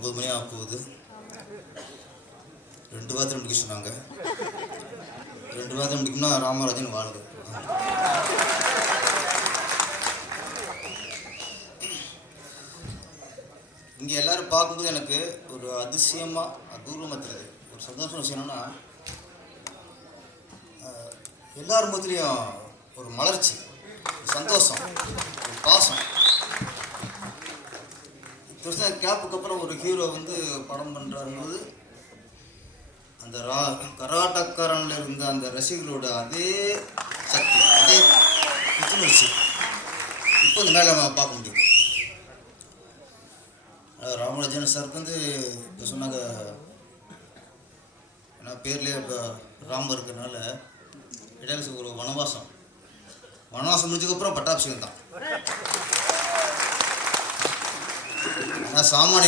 9 மணி ஆக போகுது. 2 வாரத்தில் முடிக்க சொன்னாங்க. 2 வாரத்தில் முடிக்கணும்னா ராமராஜன் வாழ்க. இங்கே எல்லாரும் பார்க்கும்போது எனக்கு ஒரு அதிசயமாக அபூர்வமாக தெரியுது. ஒரு சந்தோஷம் விஷயம் என்னென்னா, எல்லார் மத்தியிலையும் ஒரு மலர்ச்சி, ஒரு சந்தோஷம், ஒரு பாசம். கேப்புக்கு அப்புறம் ஒரு ஹீரோ வந்து படம் பண்ணுறாரும்போது அந்த கராட்டக்காரனில் இருந்த அந்த ரசிகர்களோட அதே சக்தி, அதே புத்துணர்ச்சி இப்போ இந்த மேலே பார்க்க முடியும். ராமராஜன் சாருக்கு வந்து இப்போ சொன்னாங்க, ஏன்னா பேர்லேயே இப்போ ராமர் இருக்கிறதுனால இடையில ஒரு வனவாசம் முடிஞ்சதுக்கப்புறம் பட்டாபிஷேகம் தான். ஆனால் சாமானிய